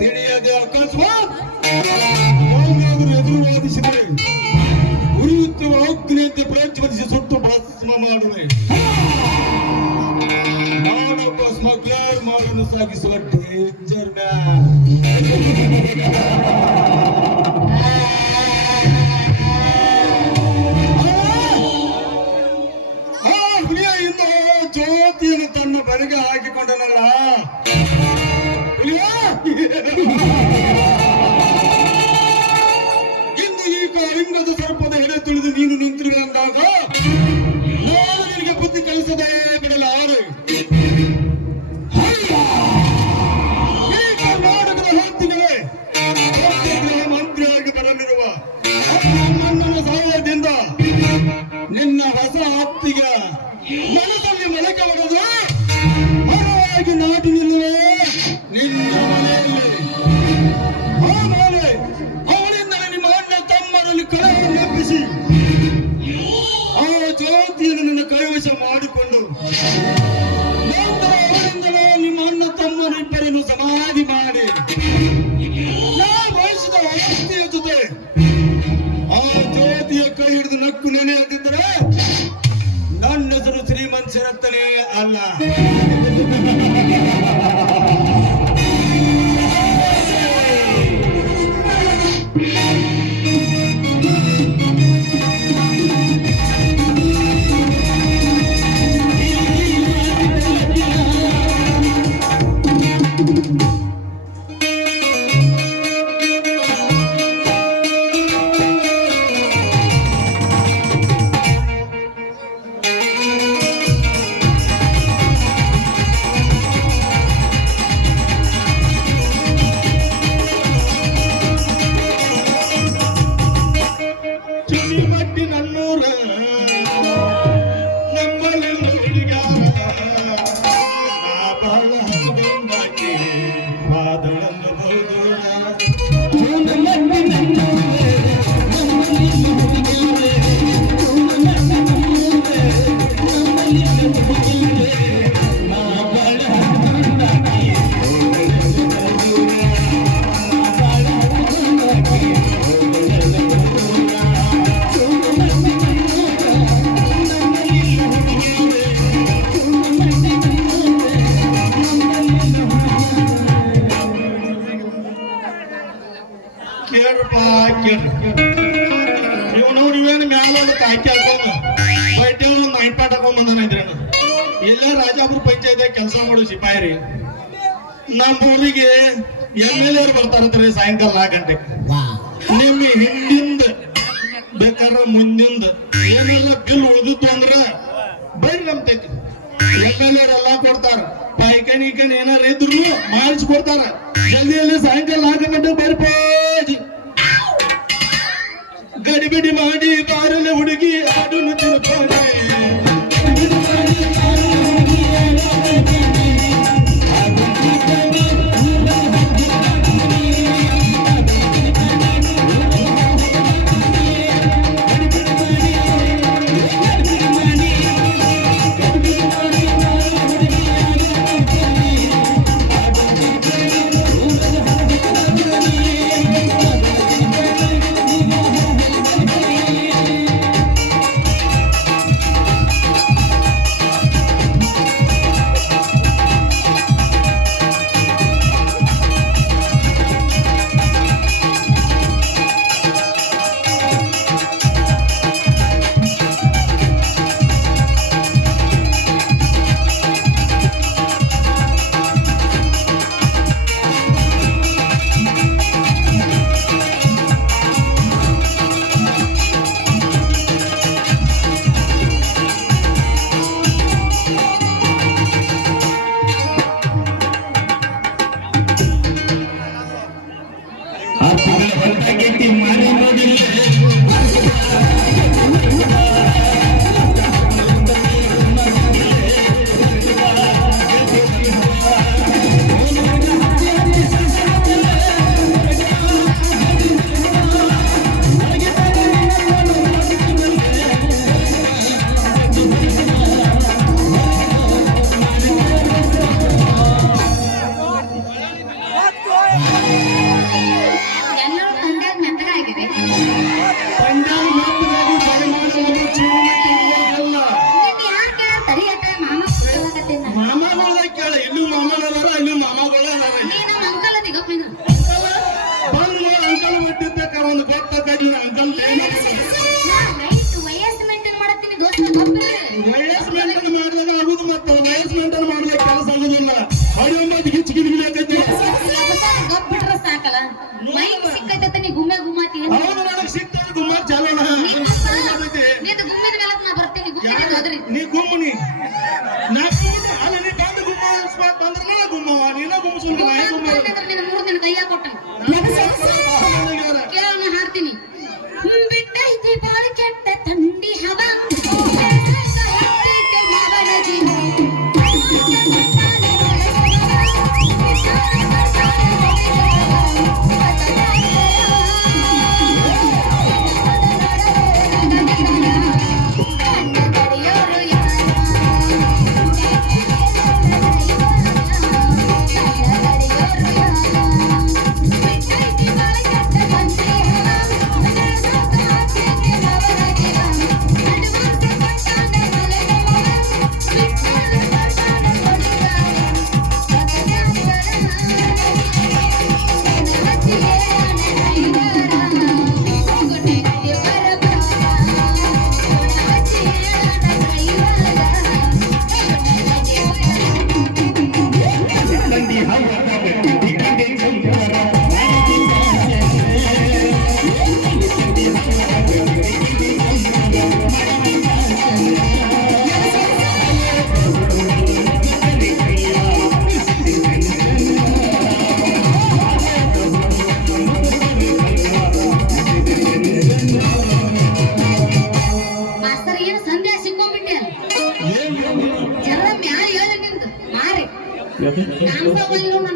ತಿಳಿಯದೆ ಅಕಸ್ಮಾತ್ ಯಾವುದಾದರೂ ಎದುರು ವಾದಿಸಿದರೆ ಉರಿಯುತ್ತಿರುವ ಅಗ್ನಿಯಂತೆ ಪ್ರಜ್ವಲಿಸಿ ಸುಟ್ಟು ಭಸ್ಮ ಮಾಡುವೆ. ನಾನೊಬ್ಬ ಸ್ಮಗ್ಲರ್ ಮಾಡಲು ಸಾಗಿಸುವ ಡೇಂಜರ್ ಮ್ಯಾನ್. ಜ್ಯೋತಿಯನ್ನು ತನ್ನ ಬರೆಗೆ ಹಾಕಿಕೊಂಡನಲ್ಲ, ಇಂದು ಈ ಲಿಂಗದ ಸರ್ಪದ ಎಡೆ ತುಳಿದು ನೀನು ನಿಂತಿರುವೆ ಅಂದಾಗ ನಾನು ನಿನಗೆ ಬುದ್ಧಿ ಕಲಿಸದೇ ಬಿಡಲಾರೆ. ಈ ಕರ್ನಾಟಕದ ಹೊತ್ತಿಗೆ ಮಂತ್ರಿಯಾಗಿ ಬರಲಿರುವ ನನ್ನನ ಸಹಾಯದಿಂದ ನಿನ್ನ ಹೊಸ ಹತ್ತಿಗೆ ಮನಸ್ಸಲ್ಲಿ ಮೊಳಕೆ ಹೊಡೆದು ಮರವಾಗಿ ನಾಟಿ ನಿಲ್ಲುವೆ ನಿನ್ನ ಮನೆಯಲ್ಲಿ. ಆಮೇಲೆ ಅವನಿಂದ ನಿಮ್ಮ ಅಣ್ಣ ತಮ್ಮರಲ್ಲಿ ಕಳೆಯನ್ನು ಎಬ್ಬಿಸಿ ಆ ಜ್ಯೋತಿಯನ್ನು ನನ್ನ ಕೈವಶ ಮಾಡಿಕೊಂಡು ನಂತರ ಅವರಿಂದಲೇ ನಿಮ್ಮ ಅಣ್ಣ ತಮ್ಮರಿಬ್ಬರನ್ನು ಸಮಾಧಿ ಮಾಡಿ ನಾ ವಹಿಸಿದ ಆಸ್ತಿಯ ಜೊತೆ ಆ ಜ್ಯೋತಿಯ ಕೈ ಹಿಡಿದು ನಕ್ಕು ನೆನೆಯದಿದ್ದರೆ ನನ್ನ ಹೆಸರು ಶ್ರೀಮಂತ ಶರತ್ತನೇ ಅಲ್ಲ. ಇವನೇನು ಮ್ಯಾಲ ಕಾಯ್ಕೆ ಹಾಕೊಂಡು ಬೈಟೆ ಒಂದು ನೈಟ್ ಪಾಟ್ ಹಾಕೊಂಡ್ ಬಂದನಿದ್ರೆ ಎಲ್ಲೇ ರಾಜಾಪುರ ಪಂಚಾಯತ್ ಕೆಲಸ ಮಾಡೋ ಸಿಪಾಯಿ ನಮ್ಮ ಊರಿಗೆ MLA ಬರ್ತಾರಂತ್ರಿ ಸಾಯಂಕಾಲ 4 ಗಂಟೆಗೆ. ನಿಮ್ಮ ಹಿಂದಿಂದ ಬೇಕಾದ್ರೆ ಮುಂದಿಂದ ಏನೆಲ್ಲ ಬಿಲ್ ಉಳಿದಿತ್ತು ಅಂದ್ರ ಬರ್ರಿ ನಮ್ ತೆಕ್ MLA ಎಲ್ಲಾ ಕೊಡ್ತಾರ. ಪಾಯ್ಕಣಿ ಏನಾರ ಇದ್ರು ಮಾಡಿಸ್ಕೊಡ್ತಾರ. ಜಲ್ದಿ ಸಾಯಂಕಾಲ 4 ಗಂಟೆಗೆ ಬರ್ಬೋದು. ಗಡಿಬಿಡಿ ಮಾಡಿ ಬಾರಲೆ ಹುಡುಗಿ ಹಾಡನ್ನು ತಿಳ್ಕೊಂಡೆ.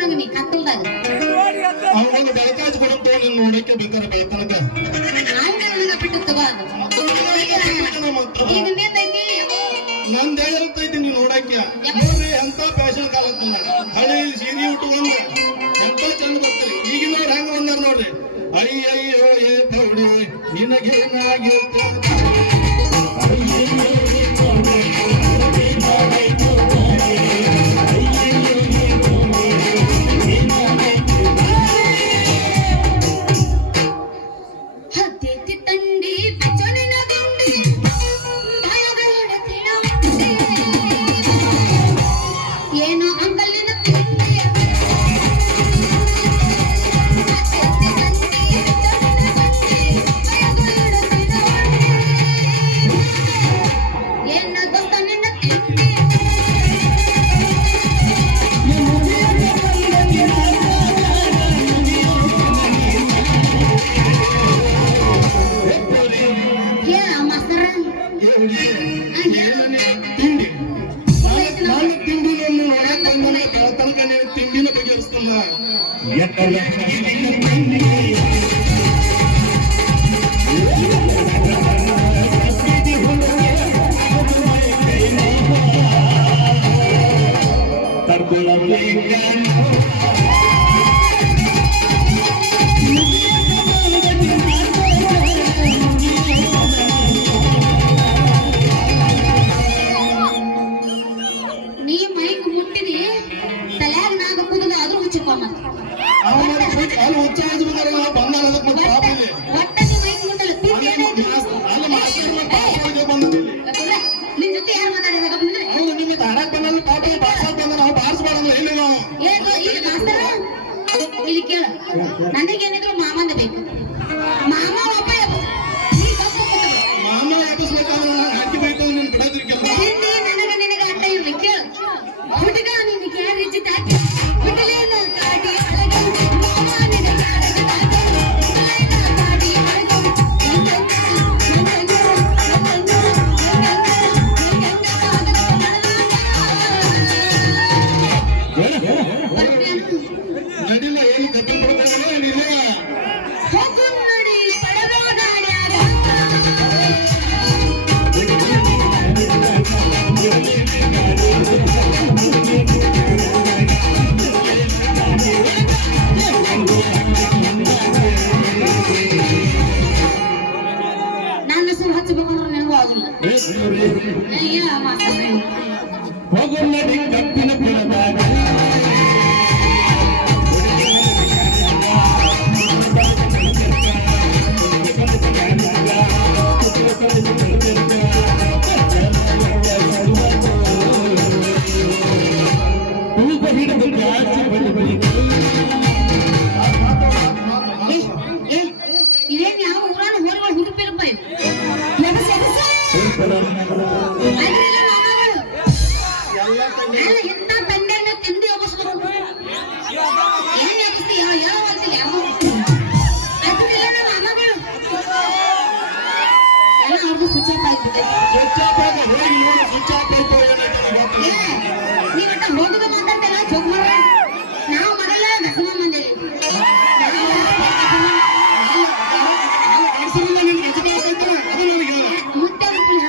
ನನಗೆ ನೀ ಕತ್ತಲ್ದಾಗ ಅವನು ಬೆಳಕಾಜ್ ಕೊಡಂತ ನೀನ್ ನೋಡಕ್ಕೆ ಬೇಕಾರೆ ಬೆಳತನಕ ನಾವು ನನಗ ಬಿಟ್ಟು ತಗೋ ಅದು ಈಗ ನಿಂದೈತಿ ನಂದ್ ಹೇಳಿರ್ತೈತಿ ನೀವ್ ನೋಡಕ್ಕೆ ನೋಡ್ರಿ ಎಂತ ಫ್ಯಾಷನ್ ಕಾಲತ್ತಲ್ಲ ಹಳಿ ಸೀರೆ ಉಟ್ಕೊಂಡ್ ಎಂತ ಚಂದ ಬರ್ತಾರೆ ಈಗಿನವ್ರು ಹೆಂಗ ಬಂದಾರ ನೋಡ್ರಿ ಅಯ್ಯಯ್ಯೋ ಏ ಪೌಡಿ ನಿನಗೇನಾಗಿರುತ್ತೆ ಹತ್ತೆತ್ತಿ ತಂಡಿ ಬೆಚ್ಚನಿನ ದಿಂಡಿ ಬಾಯಗಳೊಡತಿನ ಏನೋ ಅಂಕಲಿನ ತಿಂಡಿ ಹತ್ತೆತ್ತಿ ತಂಡಿ ಬೆಚ್ಚನಿನ ದಿಂಡಿ ಬಾಯಗಳೊಡತಿನ ಏನ ದೋಸ್ತನಿನ ತಿಂಡಿ ಏ ಮಾಸ್ತರ ತಿಂಡಿ ನಾನು ತಿಂಡಿನೊಂದು ನೋಡಕ್ ಬಂದ್ರೆ ಬೆಳತನಕ ನೀವು ತಿಂಡಿನ ಬಗೆಹರಿಸ್ತಲ್ಲ ನೀ ಮೈಕ್ ಮುಟ್ಟಿದಿ ತಲ್ಯಾಗ ನಾಗ ಕುದದ ಆದ್ರೂ ಹುಚ್ಚಿಕೊಂಡ ಅಲ್ಲಿ ಉಚ್ಚಾರ ಬಂದಾಗ ಅದಕ್ಕೆ ಮತ್ತೆ ಪಾಪ ಇದೆ ಒಟ್ಟ ನೀ ಮೈಕ್ ಮುಟ್ಟಲ್ಲ ತಿಂಡಿ ಏನೈತಿ ಅಲ್ಲಿ ಮಾತಾಡಿದ್ರೆ ಪಾಪ ಬಂದಿಲ್ಲ ನಿನ್ ಜೊತೆ ಯಾರು ಮಾತಾಡಿದ ಅವ್ರು ನಿಮಗೆ ಹಣಕ್ಕೆ ಬಂದಲ್ಲಿ ಪಾಪ ಬಾರ್ಸಕ್ ಬಂದ ನಾವು ಬಾರಿಸಬಾರ್ದು ಇಲ್ಲಿ ನಾವು ಏನು ಈಗ ಮಾಸ್ತರ ಇಲ್ಲಿ ಕೇಳ ನನಗೇನಿದ್ರು ಮಾಮಂದ ಬೇಕು ಮಾಮ ಒಬ್ಬ ನೀ ಕಪ್ಪ ಮಾಮ ಎಬ್ಬಿಸ್ಬೇಕಾದ್ರೆ ಹಾಕಿ ಬೈತದ ನೀನು ಬಿಡೋದ್ರಿಗೆಲ್ಲ ತಿಂಡಿ ನನಗೆ ನಿನಗೆ ಅಟ್ಟ ಇರ್ಲಿ ಕೇಳ ಹುಡುಗ ನಿನಗೆ ಯಾರು ಹೆಚ್ಚು ತಾಕಿ ಹುಡುಗಲೇನ ಕಾಡಿ ಅಳಗ ಮಾಮ ನಿನಗೆ ಯಾರು ಕಾಡಿ ನಡಿಲ್ಲ ಏನು ಕಟ್ಟಿ ಬಿಡ್ತಾನೆ ಏನಿಲ್ಲ ಹೋಗು ನೋಡಿ ಪಡವ ಗಾಡ್ಯಾಗ ನನ್ನ ಹೆಸರು ಹಚ್ಚಬೇಕಂದ್ರೆ ನನಗೂ ಆಗಿಲ್ಲ ಅಯ್ಯ ಮಾಸ್ತರ ಹೋಗುನ್ನಡಿ ಕಪ್ಪಿನ ಪುರದಾಗ ಇದೇನ್ ಯಾವ ಊರಾನ ಹೋರಿಗಳು ಹುಡುಪಿರಪ್ಪ ಇವು ಅಲ್ರಿಲ್ಲ ಮಾಮಗಳು ಅಲ್ಲ ಎಂತ ತಂದೆನ ತಿಂಡಿ ಒಬ್ಬಸ್ಬೇಕು ಏನ್ ಎಬ್ಬಿಸ್ತಿ ಯಾವ ಅಂತಿಲ್ಲ ಯಾವ ಅದ್ರಿಲ್ಲ ನಮ್ಮ ಮಾಮಗಳು ಎಲ್ಲ ಅವ್ರದ್ದು ಸ್ವಿಚ್ ಆಫ್ ಆಗಿಬಿಟ್ಟೆ ನೀವಟ್ಟ ಹೋಗುದು ಮಾತಾಡ್ತೇನ ಜೋಕ್ ಮಾಡ ನಾವು ಮಾಡಲ್ಲ ನಸಮ ಮಂದಿರಿ ಮುಟ್ಟೆ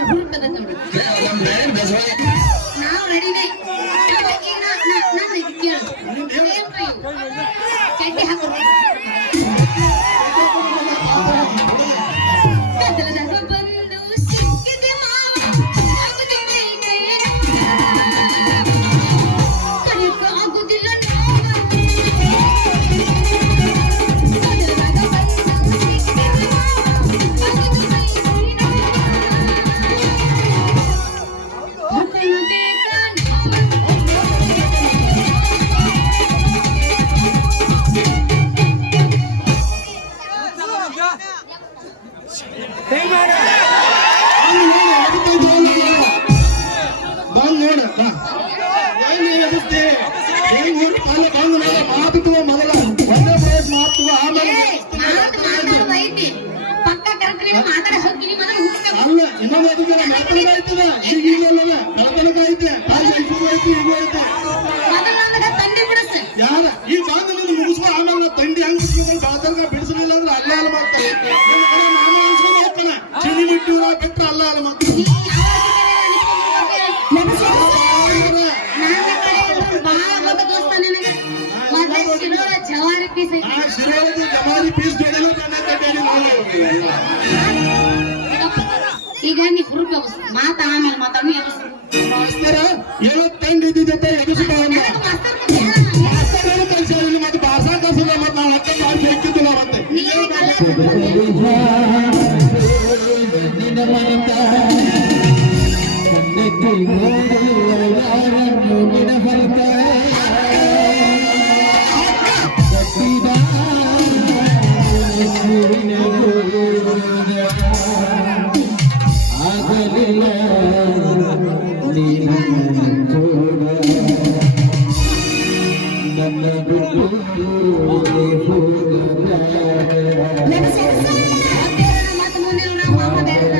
ಹುಡುಕದ ನೋಡಿ ನಾವು ರೆಡಿನೇ ನಾನು ಇದು ಕೇಳು ಚಡ್ಡಿ ಹಾಕೋದು ಬಂದು ಸಿಕ್ಕಿದೆ ಮಾವ ಆಗುದಿಲ್ಲ ಕಲಿಯಕ್ಕೆ ಆಗುದಿಲ್ಲ ಈ ಬಂದು ನೀನು ಮುಗಿಸ್ಕೊ ಆಮೇಲೆ ನಾ ತಂಡಿ ಹಂಗ್ ಬಾದರ್ಗ ಬಿಡಿಸಲಿಲ್ಲ ಅಂದ್ರೆ ಅಲ್ಲ ಅಲ್ಲ ಮಾಡ್ತಾರೆ ನನ್ನ ಕಡೆ ನಾನು ಅನ್ಸ್ಕೊಂಡು ಹೋಗ್ತಾನೆ ಚಿಣಿ ಮಿಟ್ಟಿ ಊರ ಬಿಟ್ರೆ ಅಲ್ಲ ಅಲ್ಲ ಮಾಡ್ತಾರೆ ನೀ ನನ್ನ ಕಡೆ ಎಲ್ರು ಬಾಳ ಗೊತ್ತ ದೋಸ್ತ ನಿನಗ ಮತ್ತೆ ಶಿರೋಳ ಜವಾರಿ ಪೀಸ್ ಐತಿ ಆ ಶಿರೋಳದ ಜಮಾರಿ ಪೀಸ್ ಜೋಡಿಲ್ಲ ನನ್ನ ಕಟ್ಟೆಗೆ ಈಗ ನೀ ಹುರುಪಿ ಮಾತ ಆಮೇಲೆ ಮಾತಾಡು ಎಬ್ಬಿಸು ಮಾಸ್ತರ ಇವತ್ತಂಗ್ ಇದ್ದಿದ್ದೆ ಎದುರಿಸ್ತಾ ನನಗ ಮಾಸ್ತರ್ ಕೇಳ ಮಾಸ್ತರ್ ಕಲ್ಸಿಲ್ಲ ಮತ್ತೆ ಭಾಷಾ ಕಲ್ಸಿಲ್ಲ ಮತ್ತೆ ನಾವು ಅಕ್ಕ ಮಾಡಿ ಬೇಕಿದ್ದಿಲ್ಲ ಮತ್ತೆ ನೀ ಕಲ್ಲ ಮತ್ತೆ ಮುಂದೆ ನಾವು ಮಾತಾಡೋಣ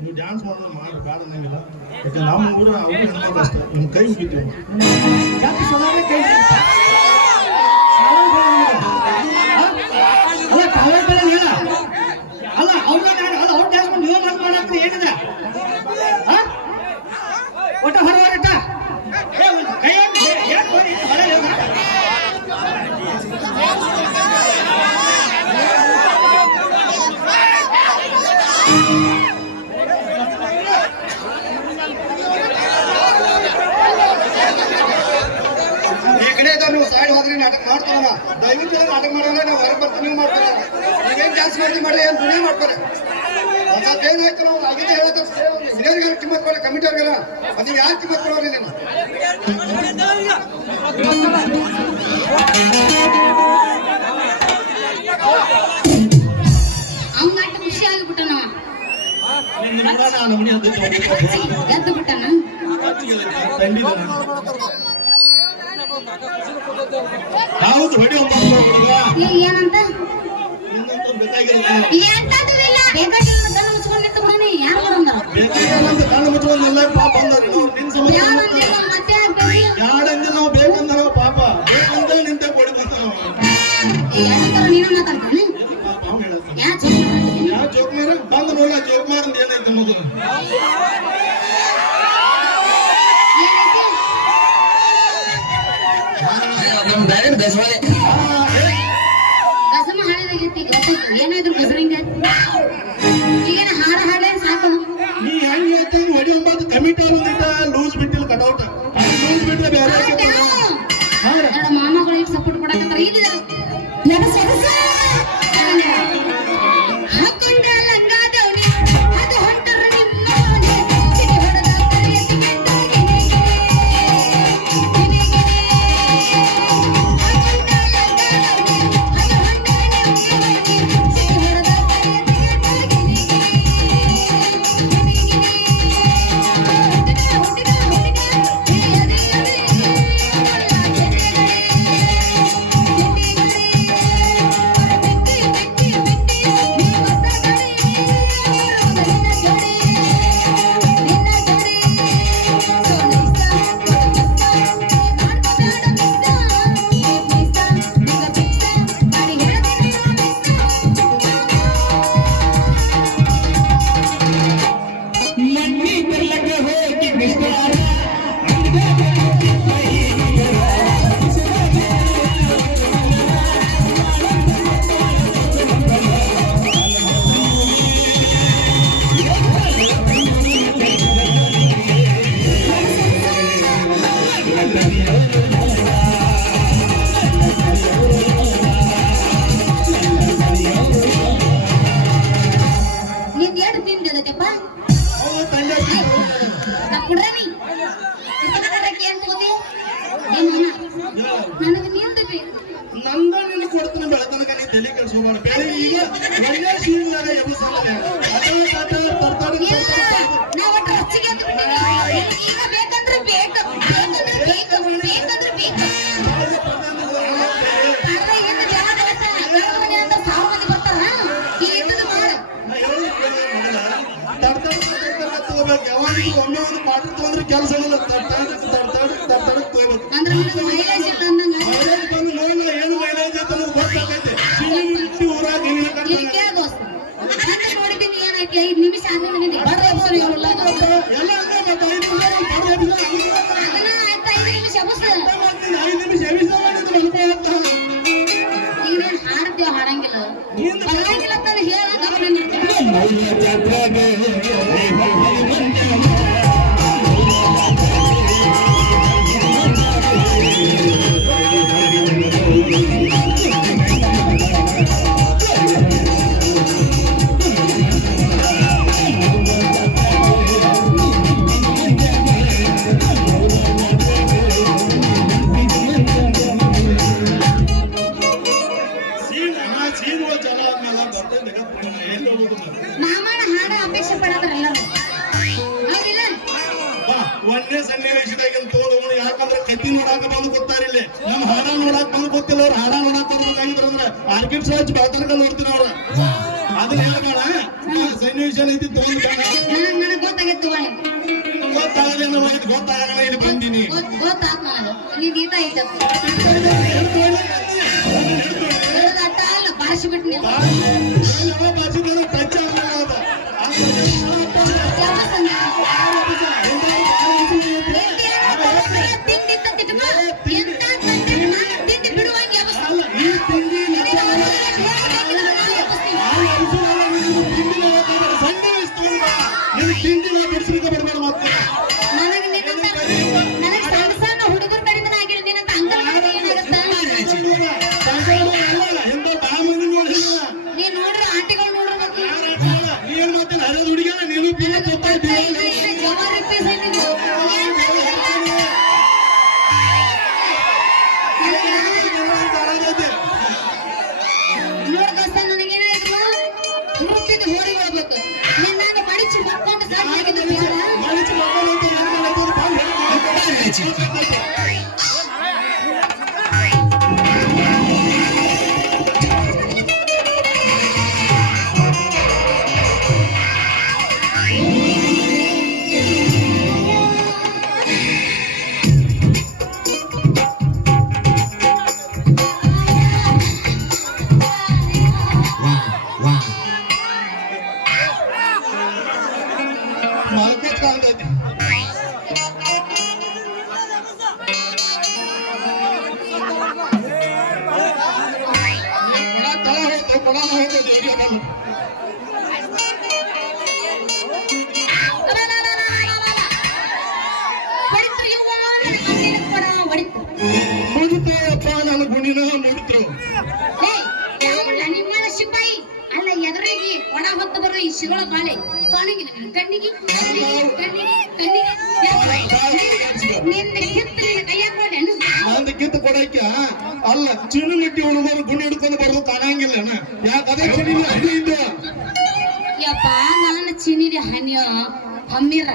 ನೀವು ಡ್ಯಾನ್ಸ್ ಮಾಡೋದು ಮಾಡಿ ಬೇಡ ಅನ್ನಂಗಿಲ್ಲ. ಯಾಕೆ ನಮ್ಮ ಊರು ಅವ್ರು ಹೆಣ್ಮಕ್ಳು ಅಷ್ಟೇ ನಿಮ್ಮ ಕೈ ಮುಗಿತೀವಿ. ಯಾಕೆ ಸಲಾಗೆ ಕೈ ಅಲ್ಲ ಕಾವೇ ಬೆಳೆ ಇಲ್ಲ ಅಲ್ಲ ಅವ್ರ ಅವ್ರ ಡ್ಯಾನ್ಸ್ ಮಾಡಿ ನೀವು ಮಾಡ್ಕೊಂಡು ಏನಿದೆ ಒಟ್ಟ ಹೊರವರಟ ಕೈ ಹೊರ ಈ ಕಡೆ ಇದ್ದಾವೆ ನೀವು ಸೈಡ್ ಹೋದ್ರಿ ನಾಟಕ ಮಾಡ್ತಾರಲ್ಲ ದಯವಿಟ್ಟು ನಾಟಕ ಮಾಡೋಲ್ಲ ನಾವು ಹೊರಗೆ ಬರ್ತೀವಿ ನೀವು ಮಾಡ್ತಾರೆ ನೀವೇನು ಡ್ಯಾನ್ಸ್ ಮಾಡ್ತೀವಿ ಮಾಡಿ ಏನು ದುನಿಯಾ ಮಾಡ್ತಾರೆ ಏನಾಯ್ತು ನಾವು ಅದೇ ಹೇಳತ್ತ ಹಿರಿಯರಿಗೆಲ್ಲ ಕಿಮ್ಮತ್ ಕೊಡಿ ಕಮಿಟಿಯವ್ರಿಗೆಲ್ಲ ಅದು ಯಾರು ಕಿಮ್ಮತ್ ಕೊಡೋರಿ ನೀನು ಅವ್ನಾಟ ಖುಷಿ ಆಗಿಬಿಟ್ಟನ ಎದ್ದು ಬಿಟ್ಟನ ಹೌದು ಹೊಡಿ ಏನಂತ ಬೇಕಾಗಿರೋದು ಎಂತದೂ ಇಲ್ಲ ಬೇಕಾಗಿಲ್ಲ ಕಣ್ಣು ಮುಚ್ಕೊಂಡು ನಿಂತು ಬಿಡನಿ ಯಾರು ಬಂದ ಬೇಕಾಗಿರೋದು ಕಣ್ಣು ಮುಚ್ಕೊಂಡೆಲ್ಲ ಪಾಪ ಬಂದವ್ರು ನಿನ್ ಸಂಬಂಧ ಯಾರಂದಿಲ್ಲ ಮತ್ತೆ ಆಗ್ಬೇಕು ಯಾರಂದ್ರೆ ನಾವು ಬೇಕಂದ ನಾವು ಪಾಪ ಬೇಕಂತ ನಿಂತ ಕೊಡಿ ಬರ್ತಾವ ಯಾಕಂದ್ರೆ ನೀನು ಮಾತಾಡ್ತಾನೆ ಪಾಪ ಅವ್ನು ಹೇಳತ್ತ ಯಾ ಚೋಕ್ ಮಾಡ್ತೀನಿ ಯಾವ ಜೋಕ್ ಮಾರ ಬಂದು ನೋಡ ಜೋಕ್ ಮಾರ ಅಂತ ಏನೈತೆ ಮೊದಲು ಕಸಮ ಹಾಡಿದಾಗೈತಿ ಗೊತ್ತಾಯ್ತು ಏನಾದ್ರು ಕಸರಿಂಗ ಈಗೇನ ಹಾಡ ಹಾಡೇ ಸಾಕು ನೀ ಹೆಂಗ್ ಹೇಳ್ತಾನೆ ಹೊಡಿ ಒಂಬತ್ತು ಕಮಿಟಿ ಬಂದಿದ್ದ ಲೂಸ್ ಬಿಟ್ಟಿಲ್ಲ ಕಟೌಟ್ ಲೂಸ್ ಬಿಟ್ರೆ ಬೇರೆ ನನ್ನ ಮಾಮಗಳಿಗೆ ಸಪೋರ್ಟ್ ಕೊಡಕತ್ತಾರ ಇಲ್ಲಿದ್ದಾರೆ ಹಾಕೊಂಡ ಲಂಗಾದವನಿ ಅದು ಹೊಂಟರ ನಿಮ್ಮ ಮನೆ ಸಿಟಿ ಹೊಡೆದ ಕರೆಯತಿ ನಿಂದ ಎರಡು ತಿಂದಿದಪ್ಪ ನಾ ಕುಡ್ರನಿ ಏನ್ ತಗೋದಿ ನನಗೆ ನಿಂದ ಬೇಕು ನಂದ ನಿನ್ನ ಕೊಡ್ತಾನೆ ಬೆಳತನಕ ನೀ ತಲೆ ಕೆಲ್ಸೋಣ ಬೇರೆ ಈಗ ಒಳ್ಳೆ ಸೀನ್ಲಾಗ ಎಬ್ಬಿಸಲ್ಲ ನಾವು ಒಟ್ಟು ರೊಚ್ಚಿಗೆ ಅಂತ ಬಿಟ್ಟಿದ್ದೀವಿ. ಈಗ ಬೇಕಂದ್ರೆ ಬೇಕು ಬೇಕಂದ್ರೆ ಬೇಕು ಬೇಕಂದ್ರೆ ಬೇಕು ಆದ್ರೆ ಏನು ಯಾವ್ದು ಗೊತ್ತಾ? ಬೇರೆ ಮನೆಯಿಂದ 1000 ಮಂದಿ ಬರ್ತಾರ ಈ ಇಂಥದ್ದು ಮಾಡು ತಗೋಬೇಕು ಯಾವಾಗ ಒಮ್ಮೆ ಒಂದು ಪಾಠ ತಗೊಂಡ್ರೆ ಕೆಲಸ ತಗೋಬೇಕು ಅಂದ್ರೆ ನನಗೆ ಮೈಲೇಜ್ ಇಲ್ಲ ಅಂದಂಗ ಮೈಲೇಜ್ ಬಂದು ನೋಡಿಲ್ಲ ಏನು ಮೈಲೇಜ್ ಅಂತ ನಮ್ಗೆ ಗೊತ್ತಾಗೈತೆ ಊರಾಗ ಏನಿಲ್ಲ ಇಲ್ಲಿ ಕೇಳ ದೋಸ್ತ ನಾನು ನೋಡಿದ್ದೀನಿ ಏನೈತಿ 5 ನಿಮಿಷ ಆದ್ಮೇಲೆ ನಿಂಗೆ ಬರ್ರಿ ಬೋರ್ ಇವ್ರಲ್ಲ ಎಲ್ಲ ಅಂದ್ರೆ ಮತ್ತೆ 5 ನಿಮಿಷ ಅದನ್ನ ಆಯ್ತು 5 ನಿಮಿಷ ಬಸ್ 5 ನಿಮಿಷ ಎಬ್ಬಿಸ್ತಾ ಮಾಡಿದ್ರೆ ಅನುಭವ ಆಗ್ತಾ ಈಗ ನಾನು ಹಾಡ್ತೀವಿ ಹಾಡಂಗಿಲ್ಲ ಬರಂಗಿಲ್ಲ ಅಂತ ಹೇಳಂಗ ಮಾಮನ ಹಾಡ ಅಪೇಕ್ಷೆ ಪಡೋದ್ರ ಎಲ್ಲರೂ ಹೌದಿಲ್ಲ ಒಂದೇ ಸನ್ನಿವೇಶದಾಗ ತೋದು ಯಾಕಂದ್ರೆ ಕತ್ತಿ ನೋಡಾಕ ಬಂದು ಗೊತ್ತಾರಿಲ್ಲ ನಮ್ ಹಾಡ ನೋಡಾಕ್ ಬಂದು ಗೊತ್ತಿಲ್ಲ ಅವ್ರು ಹಾಡ ನೋಡಾಕ್ ಬರ್ಬೇಕಾಗಿದ್ರ ಅಂದ್ರೆ ಆರ್ಕಿಡ್ ಸಾಚ್ ಬೆಳತನಕ ನೋಡ್ತೀನಿ ಅವ್ರ ಅದನ್ನ ಹೇಳ್ಬೇಡ ಸನ್ನಿವೇಶ ಐತಿ ತಗೊಂಡ್ ಬೇಡ ನನಗ್ ಗೊತ್ತಾಗಿತ್ತು ಬಾಯ್ ಗೊತ್ತಾಗದೇನೋ ಇದು ಗೊತ್ತಾಗಲ್ಲ ಇಲ್ಲಿ ಬಂದಿನಿ ಗೊತ್ತಾತ್ ನನಗ ನೀನ್ ಈಟ ಐತಪ್ಪ ಅಟ್ಟ ಅಲ್ಲ ಬಾರಿಸಿ ಬಿಟ್ಟು ನೀವು ತಿಂಡಿ ಬಿಡುವಂಗೆ ನನಗೆ ಸಣ್ಣ ಸಣ್ಣ ಹುಡುಗರ ಕಡೆಯಿಂದ ಆಗಿಲ್ಲ ನಿನ್ನಂತ ಅಂಕಲ್ ಏನಾಗುತ್ತಾ ನೀನ್ ನೋಡ್ರಿ ಆಂಟಿಗಳು ನೋಡಿರ್ಬೇಕು ಜವಾರಿ ಪೀಸ್ ಐತಿ ನೋಡ್ದಸ್ತ ನನಗೇನಾಯ್ತು ಹುಡುಕಿದ ಹೋರಿ ಹೋಗ್ಬೇಕು ನಿನ್ನ ಮಡಿಚಿ ಮಕ್ಕೊಂಡು ಸಾಕಾಗಿದ್ದು ಬೇಡ ನನ್ನ ಗುಣಿನ ಮುಡಿದ್ರು ನಿಮ್ಮ ಶಿಪಾಯಿ ಅಲ್ಲ ಎದುರಿಗೆ ಒಣ ಹೊತ್ತು ಬರೋ ಈ ಶಿಗಳ ಬಾಳೆ ಕಾಣಿಗಿಲ್ಲ ಕಣ್ಣಿಗೆ ನಿನ್ನ ಕಿತ್ತು ಕೈಯಾಗ ಮಾಡಿ ನಂದು ಕಿತ್ತು ಕೊಡಕ್ಕೆ ಅಲ್ಲ ಚಿನ್ನು ಮಟ್ಟಿ ಹುಡುಗರು ಗುಣಿ ಹಿಡ್ಕೊಂಡು ಬರೋದು ಕಾಣಂಗಿಲ್ಲ ಯಾಕಂದ್ರೆ ಚಿನ್ನ ಹಣ್ಣು ಇದ್ದ ಯಪ್ಪ ನಾನು ಚಿನ್ನಿದೆ ಹಣ್ಣಿಯ ಹಮ್ಮಿರ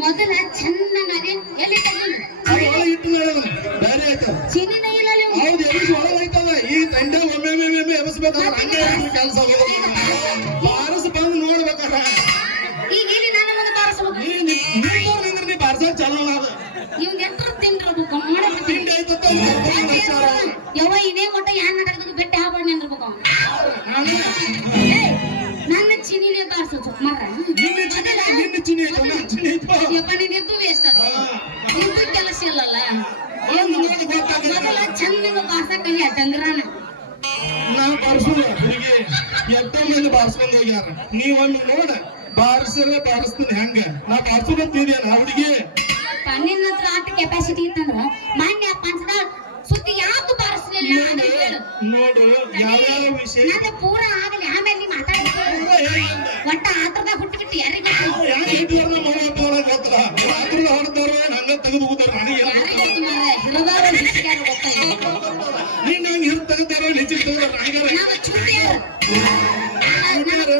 ಮೊದಲ ಚೆನ್ನಾಗದೆ ಎಲ್ಲಿ ತಗೊಂಡು ಇಟ್ಟು ಬೇರೆ ಆಯ್ತು ಚಿನ್ನಿನ ಇಲ್ಲ ಹೌದು ಎಲ್ಲಿ ಒಳಗಾಯ್ತಲ್ಲ ಈ ತಂಡೆ ಒಮ್ಮೆ ಎಬ್ಸ್ಬೇಕಾದ್ರೆ ಹಂಗೆ ಕೆಲಸ ಬಾರಸ ಬಂದು ನೋಡ್ಬೇಕಾರ ಈಗ ಇಲ್ಲಿ ನಾನು ಒಂದು ಬಾರಿಸ್ಬೇಕು ನೀ ಬಾರ್ಸ ಚಲೋ ಅದ ಇವ್ನ ಎಷ್ಟರು ತಿಂದಿರ್ಬೇಕು ಮಾಡಬೇಕು ತಿಂಡಿ ಆಯ್ತತ್ತ ಯವ್ವ ಇದೇ ಮಟ್ಟ ಯಾನ್ ನಾಟಕದಾಗ ಬೆಟ್ಟ ಹಾಬಾರ್ದು ನಿಂದಿರ್ಬೇಕು ನನ್ನ ಚಿನ್ನಿನೇ ಬಾರಿಸು ಮರ ನಿನ್ನ ಚಿನ್ನಿ ಯಪ್ಪ ನೀನಿದ್ದು ವೇಸ್ಟ್ ಅದ ನಿಂದು ಕೆಲಸ ಇಲ್ಲಲ್ಲ ಮೊದಲ ಚಂದ ಬಾರ್ಸಕ್ಕಲ್ಲಿ ಆ ಡಂಗ್ರಾನ ನಾ ಬಾರಿಸೋದ ಹುಡುಗಿ ಎಷ್ಟೋ ಮಂದಿ ಬಾರಿಸ್ಕೊಂಡು ಹೋಗ್ಯಾರ ನೀವೊಮ್ಮೆ ನೋಡ ಬಾರಿಸಲೇ ಬಾರಿಸ್ತೀನಿ ಹೆಂಗ ನಾ ಬಾರಿಸೋದಿದ್ದೇನ ಹುಡುಗಿ ನಿನ್ನ ಹತ್ರ ಆಟ ಕೆಪಾಸಿಟಿ ಇತ್ತಂದ್ರ ಮಾನ್ಯ ಪಂಚದ ಸುದ್ದಿ ಯಾಕೆ ಬಾರಿಸಲಿಲ್ಲ ನೋಡು ಯಾವ್ಯಾವ ವಿಷಯ ನನ್ನ ಪೂರ ಆಗಲಿ ಆಮೇಲೆ ನೀ ಮಾತಾಡ್ತೀನಿ ಒಟ್ಟ ಆತರದಾಗ ಹುಟ್ಟಿಬಿಟ್ಟು ಯಾರಿಗ ಯಾಕೆ ಹಿಟ್ಲರ್ನ ಮಾಡೋಣ ಗೊತ್ತಲ್ಲ ಆತರದ ಹೊಡೆದವ್ರು ಹಂಗ ತೆಗೆದು ಹೋಗ್ತಾರ ನನಗೆ ಹಿರದಾರ ನಿಶ್ಚಾರ ಗೊತ್ತಾಯ್ತು ನೀನ್ ನಂಗೆ ಹಿರ್ ತೆಗೆದಾರ ನಿಚ್ಚಿ ತೆಗೆದಾರ ನಾವು ಚುಟ್ಟಿಯಾರ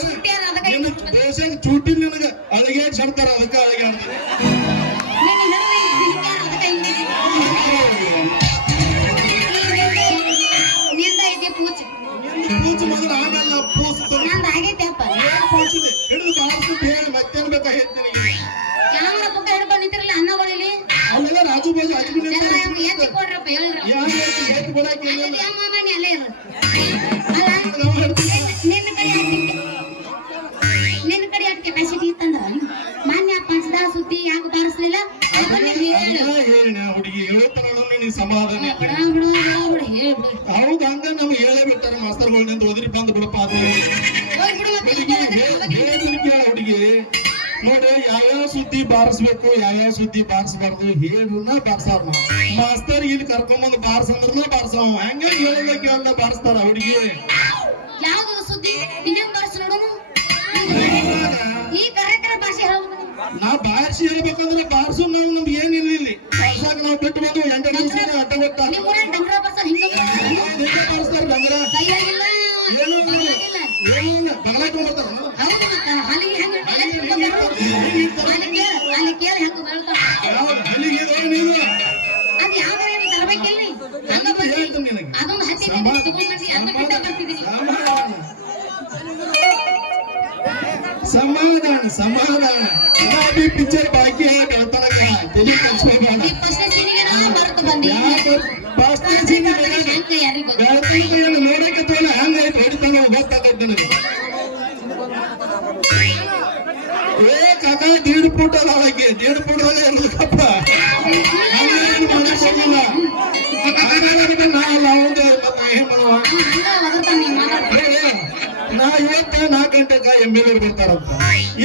ಚುಟ್ಟಿಯಾರ ಅದಕ್ಕೆ ನಿನ್ನ ದೇಶದ ಚೂಟಿ ನಿನಗ ಅಳಿಗೆ ಚಡ್ತಾರ ಅದಕ್ಕೆ ಅಳಿಗೆ ಅಂತ ನಿನ್ನ ಹಿಡಿದ ಅದಕ್ಕೆ ನಿಂದ ಐತಿ ಪೂಜೆ ಪೂಜೆ ಮೊದಲು ಆಮೇಲೆ ಪೂಜಿಸ್ತಾರೆ ನಂದು ಆಗೈತೆ ಅಪ್ಪ ಪೂಜಿದೆ ಹಿಡಿದು ಬಾರಿಸ್ತು ಹೇಳಿ ಮತ್ತೇನ್ ಬೇಕಾ ಹೇಳ್ತೀನಿ ಯಾವ ಪಕ್ಕ ಹಿಡ್ಕೊಂಡು ನಿಂತಿರಲ್ಲ ಅನ್ನಗಳಿಲಿ ಅಲ್ಲೆಲ್ಲ ರಾಜು ಬಾಜು ಹಚ್ಬಿಡಿ ಎತ್ತಿ ಕೊಡ್ರಪ್ಪ ಹೇಳಿದ್ರ ಏತ್ ಕೊಡಕ್ಕೆ ಅಲ್ಲಿ ಯಾವ ಮಾಮನಿ ಅಲ್ಲೇ ಇರು ಅಲ್ಲ ನಿನ್ನ ಕಡೆ ಅಟ್ ಕೆಪಾಸಿಟಿ ಇತ್ತಂದ್ರ ಮಾನ್ಯ ಪಂಚದ ಸುದ್ದಿ ಯಾಕೆ ಬಾರಿಸ್ಲಿಲ್ಲ ಅದನ್ನ ಹೇಳು ಹೇಳಿನ ಹುಡುಗಿ ಹೇಳ್ತಾರಲ್ಲ ನೀ ಸಮಾಧಾನ ಹೇಳ್ಬಿಡು ಹೌದು ಹಂಗ ನಮ್ಗೆ ಹೇಳೇ ಬಿಟ್ಟಾರ ಮಾಸ್ತರ್ಗಳಿಂದ ಓದ್ರಿ ಬಂದು ಬಿಡಪ್ಪ ಅಂತ ಹೇಳ್ತೀನಿ ಕೇಳ ಹುಡುಗಿ ನೋಡಿ ಯಾವ್ಯಾವ ಸುದ್ದಿ ಬಾರಿಸ್ಬೇಕು ಯಾವ್ಯಾವ ಸುದ್ದಿ ಬಾರಿಸಬಾರ್ದು ಹೇಳ್ರನ್ನ ಬಾರ್ಸಾರ ಮಾಸ್ತರ್ ಇಲ್ಲಿ ಕರ್ಕೊಂಬಂದು ಬಾರ್ಸಂದ್ರನ ಬಾರ್ಸವ ಹಂಗ ಹೇಳ್ಬೇಕು ಅಂತ ಬಾರಿಸ್ತಾರ ಹುಡುಗಿ ಯಾವ್ದು ಸುದ್ದಿ ಇನ್ನೇನ್ ಬಾರಿಸ್ ನೋಡೋಣ ಈ ಕರೆಕ್ಟ್ ಭಾಷೆ ಹೇಳ್ಬೇಕು ನಾ ಬಾರಿಸಿ ಹೇಳ್ಬೇಕಂದ್ರೆ ಬಾರ್ಸು ನಾವು ನಮ್ಗೆ ಏನಿಲ್ಲ ಇಲ್ಲಿ ಬಾರ್ಸಾಕ ನಾವು ಬಿಟ್ಟು ಬಂದು ಎಂಟು ದಿವಸ ಅಡ್ಡ ಗೊತ್ತ ನಿಮ್ಮ ಊರಾಗ ಡಂಗ್ರ ಬರ್ತಾರೆ ಹಿಂಗ ಬಾರಿಸ್ತಾರ ಡಂಗ್ರ ಕೈಯಾಗಿಲ್ಲ ಏನು ಏನಿಲ್ಲ ಬಗಲಾಕೊಂಡ್ಬರ್ತಾರ ಹೌದು ಮತ್ತ ಹಲಿಗೆ ಹೆಂಗ ಅಲ್ಲಿ ಕೇಳಿ ಹೆಂಗ ಬರ್ತಾವ ಅದ್ ಯಾವ ತರಬೇಕಿಲ್ಲ ಹಂಗ ಬರ್ತೀನಿ ಅದೊಂದು ಹತ್ತಿ ತಗೊಂಡ್ಬಂದಿ ಅನ್ನ ಬಿಟ್ಟ ಬರ್ತಿದ್ದೀನಿ ಸಮಾಧಾನ ಸಮಾಧಾನ ಪಿಕ್ಚರ್ ಬಾಕಿ ಹೇಳ್ತಾನಕ್ಕ ತಲೆ ಕೆಡ್ಸ್ಕೊಬೇಡ. ಈ ಫಸ್ಟ್ ಸೀನಿಗೆ ನಾ ಮರೆತು ಬಂದಿ ಫಸ್ಟ್ ಸೀನ್ ಹೆಂಗ ಯಾರಿಗ್ ಗೊತ್ತು? ನೋಡಕ್ಕೆ ತೋಣ ಹಂಗ ಹೊಡಿತಾನ ಗೊತ್ತಾಗತ್ತೆ ನನಗೆ. ಏ ಕಾಕ 1.5 ಫೂಟ್ ಅದ ಅವಕ್ಕೆ 1.5 ಫೂಟ್ ಇರ್ಬೇಕಪ್ಪ. ನಾ ಇವತ್ತ 4 ಗಂಟೆಗ MLA ಬರ್ತಾರಂತ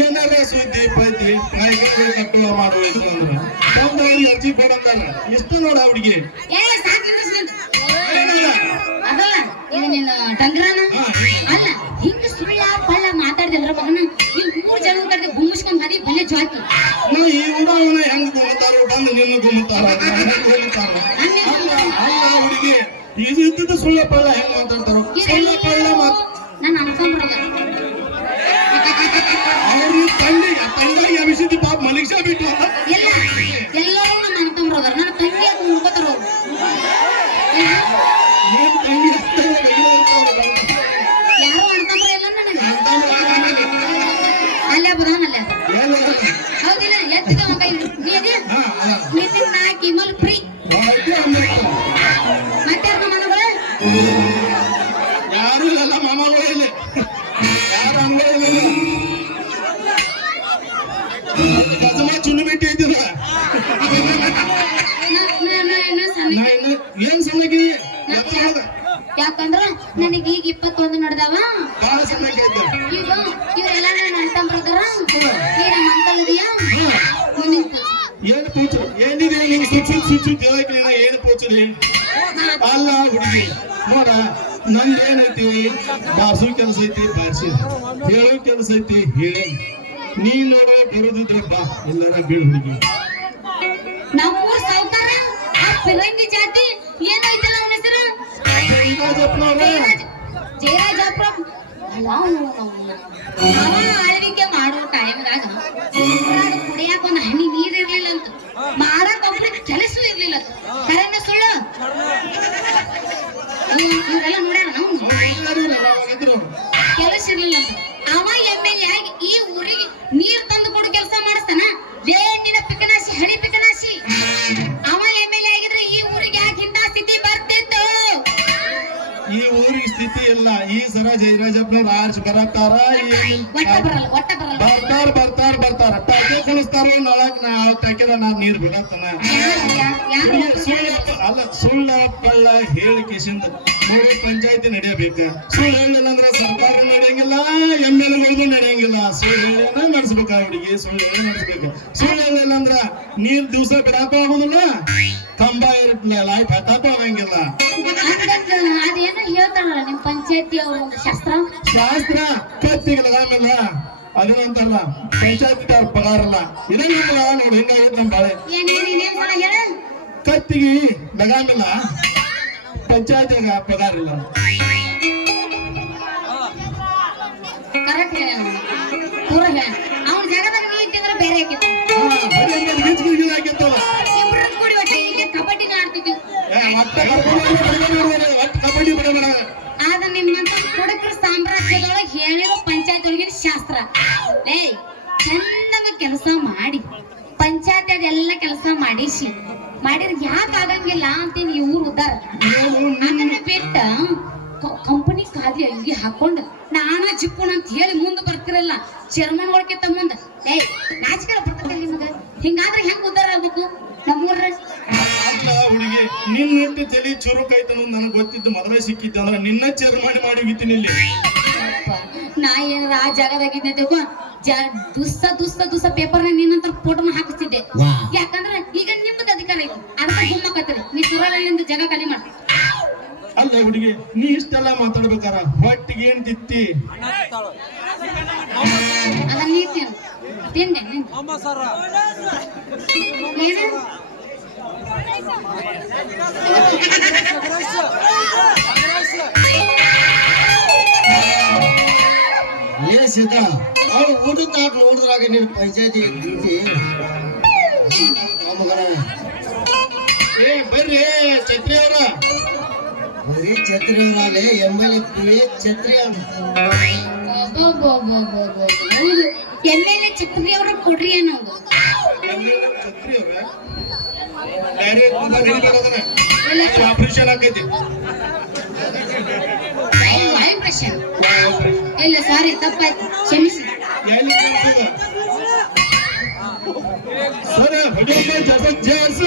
ಏನಾರ ಸುದ್ದಿ ಪದ್ದಿ ನಾಯಕರು ಕಟ್ಟುವ ಮಾಡುವುದು ಅಂದ್ರ ಬಂದವ್ರಿಗೆ ಅರ್ಜಿ ಕೊಡಂತಾರ. ಎಷ್ಟು ನೋಡ ಅವ್ರಿಗೆ ಏ ಸಾಕು ನಿಲ್ಲಿಸ್ಬಿಡು. ಅದಲ್ಲ ಇದು ನಿನ್ನ ಟಂಗ್ರಾನ ಅಲ್ಲ ಹಿಂಗ ಸುಳ್ಳ ಪಳ್ಳ ಮಾತಾಡ್ದಿದ್ರ ಮಗನ ಈ 3 ಜನ ಕಡೆ ಗುಮ್ಮಿಸ್ಕೊಂಡ್ ಹರಿ ಬಲ್ಲೆ ಜ್ವಾಕಿ ನಾ ಈ ಊರವನ ಹೆಂಗ್ ಗುಮ್ಮತಾರ ಬಂದು ನಿನ್ನ ಗುಮ್ಮತಾರ ಅಲ್ಲ ಹುಡುಗಿ ಇದು ಇದ್ದಿದ್ದು ಸುಳ್ಳ ಪಳ್ಳ ಹೆಂಗ್ ಮಾತಾಡ್ತಾರ ಸುಳ್ಳ ಪಳ್ಳ ನನ್ನ ಅನ್ಕೊಂಡ್ರದ ಅವ್ರಿಗೆ ತಂಡಾಗಿ ಅಭಿಷೇಕ ಪಾಪ ಮಲಗಿಸ ಬಿಟ್ಟು ಎಲ್ಲ ಎಲ್ಲರೂ ನನ್ನ ಅನ್ಕೊಂಡ್ರದ ನನ್ನ ತಂಗಿ ಅದು ಮುನ್ಕೋತಾರ ಅವ್ರು ಏನ್ ತಂಗಿ ಯಾರು ಅನ್ಕೊಂಡ್ರ ಎಲ್ಲ ನನಗೆ ಅಲ್ಲೇ ಬದಾನಲ್ಲ ಹೌದಿಲ್ಲ ಎತ್ತಿಗೆ ಮಗ ನೀ ಅದೇ ನಿತಿನ್ ನಾಕಿ ಮಲ್ ಫ್ರೀ ಮತ್ತೆ ಮನಗಳು ಯಾರು ಇಲ್ಲ ಮಾಮಗಳು ಇಲ್ಲಿ ಯಾರು ಅಂಗಡಿಲ್ಲ ಗಜಮ ಚುನ್ನು ಬಿಟ್ಟು ಇದ್ದೀರ ಏನ್ ಸಣ್ಣಗಿ ಯಾಕಂದ್ರ ನನಗೆ ಈಗ 21 ನಡೆದಾವ ಬಹಳ ಸಣ್ಣಗೆ ಐತೆ ಈಗ ಇವರೆಲ್ಲ ನನ್ನ ಅಣ್ಣ ಈ ನಮ್ಮ ಅಂಕಲ್ ಇದೆಯಾ ಮುಂದಿನ ಏನ್ ಪೂಚು ಏನಿದೆ ನಿಂಗೆ ಸುಚ್ಚು ದೇವಕ್ಕೆ ಏನು ಪೂಚರಿ ಅಲ್ಲ ಹುಡುಗಿ ನೋಡ ನಂದು ಏನೈತಿ ಬಾರ್ಸೋ ಕೆಲಸ ಐತಿ ಬಾರ್ಸಿ ಹೇಳೋ ಕೆಲಸ ಐತಿ ಹೇಳಿ ನೀ ನೋಡೋ ಬರುದಿದ್ರ ಬಾ ಎಲ್ಲಾರ ಬೀಳ್ ಹುಡುಗಿ ನಮ್ಮೂರ್ ಸಾವ್ಕಾರ ಆ ಫಿರಂಗಿ ಜಾತಿ ಏನೈತಲ್ಲ ಅವನ ಹೆಸರು ಜಯರಾಜಪ್ಪ ಅವ ಆಳ್ವಿಕೆ ಮಾಡೋ ಟೈಮ್ದಾಗ ಕುಡಿಯಾಕ ಒಂದು ಹನಿ ನೀರ್ ಇರ್ಲಿಲ್ಲ ಅಂತ ಮಾಡಕ್ ಒಬ್ರಿಗೆ ಕೆಲಸ ಇರ್ಲಿಲ್ಲ ಕರೆನ ಸುಳ್ಳು ಇವ್ರೆಲ್ಲ ನೋಡ್ಯಾರ ನಾವು ಕೆಲಸ ಇರ್ಲಿಲ್ಲ ಅಂತ ಅವ MLA ಆಗಿ ಈ ಊರಿಗೆ ನೀರ್ ತಂದು ಕೊಡು ಕೆಲಸ ಮಾಡಿಸ್ತಾನ ನಿನ್ನ ಪಿಕನಾಶಿ ಹಳಿ ಪಿಕನಾಶಿ ಅವ MLA ಆಗಿದ್ರೆ ಈ ಊರಿಗೆ ಯಾಕೆ ಇಂಥ ಸ್ಥಿತಿ ಬರ್ತಿತ್ತು ಈ ಊರಿಗೆ ಸ್ಥಿತಿ ಇಲ್ಲ ಈ ಸರ ಜಯರಾಜಪ್ಪನವ್ರು ಆರ್ಚ್ ಬರತ್ತಾರ ಬರ್ತಾರ ಟಾಕೆ ಕುಣಿಸ್ತಾರ ಟಾಕೆದ ನಾ ನೀರ್ ಬಿಡತ್ತನ ಅಲ್ಲ ಸುಳ್ಳ ಪಳ್ಳ ಹೇಳಿಕೆಸಿಂದ 3 ಪಂಚಾಯತಿ ನಡೆಯಬೇಕು ಸುಳ್ಳು ಹೇಳಿಲ್ಲ ಅಂದ್ರೆ ಸರ್ಕಾರ ನಡೆಯಂಗಿಲ್ಲ MLAಗಳು ನಡೆಯಂಗಿಲ್ಲ ಸುಳ್ಳು ಹೇಳಿನ ನಡೆಸ್ಬೇಕು ಅವ್ರಿಗೆ ಸುಳ್ಳು ಹೇಳಿ ನಡೆಸ್ಬೇಕು ಸುಳ್ಳು ಹೇಳಿಲ್ಲ ಅಂದ್ರ ನೀರ್ ದಿವಸ ಬಿಡಾಕ ಆಗುದಿಲ್ಲ ಕಂಬ ಇರ್ತಲ್ಲ ಲೈಟ್ ಹತ್ತಾಕ ಆಗಂಗಿಲ್ಲ ಅದೇನೋ ಹೇಳ್ತಾರಲ್ಲ ನಿಮ್ ಪಂಚಾಯತಿ ಅವ್ರ ಶಾಸ್ತ್ರ ಕತ್ತಿಗೆ ಲಗಾಮಿಲ್ಲ ಅದೇನಂತಾರಲ್ಲ ಪಂಚಾಯತಿ ಅವ್ರ ಪಗಾರ ಇಲ್ಲ ಇದನ್ನ ನೋಡಿ ಹಿಂಗಾಗಿತ್ತು ನಮ್ ಬಾಳೆ ಕತ್ತಿಗೆ ಲಗಾಮಿಲ್ಲ ಪಂಚಾಯತಿಗ ಪಗಾರ ಇಲ್ಲ ಕರೆಕ್ಟ್ ಪೂರ ಅವ್ನ ಜಾಗದಾಗ ನೀ ಇದ್ದಿದ್ರೆ ಬೇರೆ ಆಗಿತ್ತು ಇಬ್ರು ಕೂಡಿ ಒಟ್ಟು ಇಲ್ಲಿ ಕಬಡ್ಡಿನ ಆಡ್ತಿದ್ವಿ ಕಬಡ್ಡಿ ಬಿಡಬೇಡ ಆದ ನಿಮ್ಮಂತ ಕುಡುಕರ ಸಾಮ್ರಾಜ್ಯದೊಳಗೆ ಹೇಳಿರೋ ಪಂಚಾಯತ್ ಒಳಗಿನ ಶಾಸ್ತ್ರ ಲೇ ಚಂದಾಗ ಕೆಲಸ ಮಾಡಿ ಪಂಚಾಯತ್ ಅದೆಲ್ಲ ಕೆಲಸ ಮಾಡಿಸಿ ಮಾಡಿದ್ರೆ ಯಾಕೆ ಆಗಂಗಿಲ್ಲ ಅಂತೀನಿ ಇವ್ರು ಉದ್ದಾರ ಅದನ್ನ ಬಿಟ್ಟ ಕಂಪನಿ ಕಾದಿ ಅಂಗಿ ಹಾಕೊಂಡು ನಾನಾ ಜಿಪ್ಪುಣ ಅಂತ ಹೇಳಿ ಮುಂದೆ ಬರ್ತಿರಲ್ಲ ಚೇರ್ಮನ್ ಒಳಗಿತ್ತ ಮುಂದೆ ಏ ನಾಚಿಕೆ ಬರ್ತದೆ ನಿಮ್ಗೆ ಹಿಂಗಾದ್ರೆ ಹೆಂಗ್ ಉದ್ದಾರ ಆಗ್ಬೇಕು ನಮ್ಮೂರ್ರ ಹುಡುಗಿ ನಿನ್ ನೆಟ್ಟು ತಲೆ ಚುರುಕಾಯ್ತು ಅನ್ನೋದು ನನಗೆ ಗೊತ್ತಿದ್ದು ಮೊದಲೇ ಸಿಕ್ಕಿದ್ದೆ ಅಂದ್ರೆ ನಿನ್ನ ಚೇರ್ಮನ್ ಮಾಡಿ ಹೋಗಿದ್ದೀನಿ ಇಲ್ಲಿ ನಾ ಏನಾರ ಆ ಜಾಗದಾಗಿದ್ದೆ ದುಸ್ಸ ಪೇಪರ್ ನಿನ್ನಂತ ಫೋಟೋನ ಹಾಕಿಸ್ತಿದ್ದೆ ಯಾಕಂದ್ರೆ ಈಗ ನಿಮ್ಮದು ಅಧಿಕಾರ ಐತಿ ಅದಕ್ಕೆ ಗುಮ್ಮಕತ್ತೀರಿ ನೀ ಸುರಳಿಂದ ಜಾಗ ಖಾಲಿ ಮಾಡಿ ಅಲ್ಲ ಹುಡುಗಿ ನೀ ಇಷ್ಟೆಲ್ಲ ಮಾತಾಡ್ಬೇಕಾರ ಹೊಟ್ಟಿಗೆ ಏನ್ ತಿತ್ತಿ ಅದ ನೀ ತಿಂದೆ ಏನು ಏ ಸೀತಾ ಅವ್ರು ಊಟದ ನಾಟ್ ನೋಡಿದ್ರಾಗ ನೀನು ಪಂಚಾಯತಿ ಡ್ಯೂಟಿ ಏ ಬರ್ರಿ ಛತ್ರಿ ಅವ್ರ ಬರೀ ಛತ್ರಿ MLA ಛತ್ರಿ ಹೌದು ಎಮ್ಮೆಲೆ ಛತ್ರಿ ಅವ್ರ ಕೊಡ್ರಿ ಅನ್ನೋದು ಛತ್ರಿ ಅವ್ರ ಬೇರೆ ಆಪರೇಷನ್ ಆಕೈತಿ ವೈಬ್ರೇಷನ್ ಇಲ್ಲ ಸಾರಿ ತಪ್ಪಾಯ್ತು ಕ್ಷಮಿಸಿ ಎಲ್ಲಿ ಸರ್ ಹೊಡೆಯುವ ಜಬರ್ದಸ್ತ್